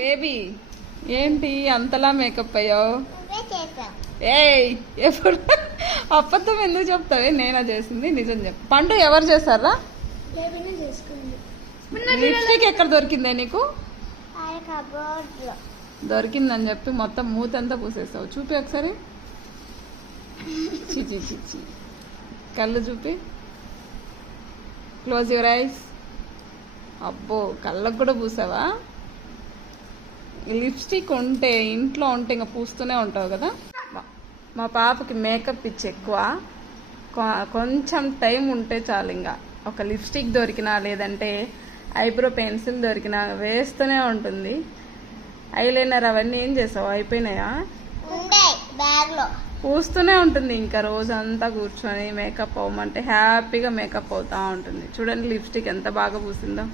Baby ఏంటి అంతలా makeup అయ్యావు? ఎప్పుడు అబద్ధం ఎందుకు చెప్తావే? నేనా చేసింది? నిజం చెప్పు. పండు ఎవరు చేస్తారా? లిప్స్టిక్ ఎక్కడ దొరికిందే నీకు? దొరికిందని చెప్పి మొత్తం మూతంతా పూసేస్తావు. చూపి ఒకసారి. చిచి చిచి. కళ్ళు చూపి. Close your eyes. అబ్బో, కళ్ళకు కూడా పూసావా? లిప్స్టిక్ ఉంటే ఇంట్లో ఉంటే ఇంకా పూస్తూనే ఉంటావు కదా. మా పాపకి మేకప్ పిచ్చి ఎక్కువ. కొంచెం టైం ఉంటే చాలు, ఇంకా ఒక లిప్స్టిక్ దొరికినా లేదంటే ఐబ్రో పెన్సిల్ దొరికినా వేస్తూనే ఉంటుంది. ఐలైనర్ అవన్నీ ఏం చేసావు? అయిపోయినాయా? పూస్తూనే ఉంటుంది ఇంకా రోజంతా కూర్చొని. మేకప్ అవ్వమంటే హ్యాపీగా మేకప్ అవుతూ ఉంటుంది. చూడండి లిప్స్టిక్ ఎంత బాగా పూసిందో.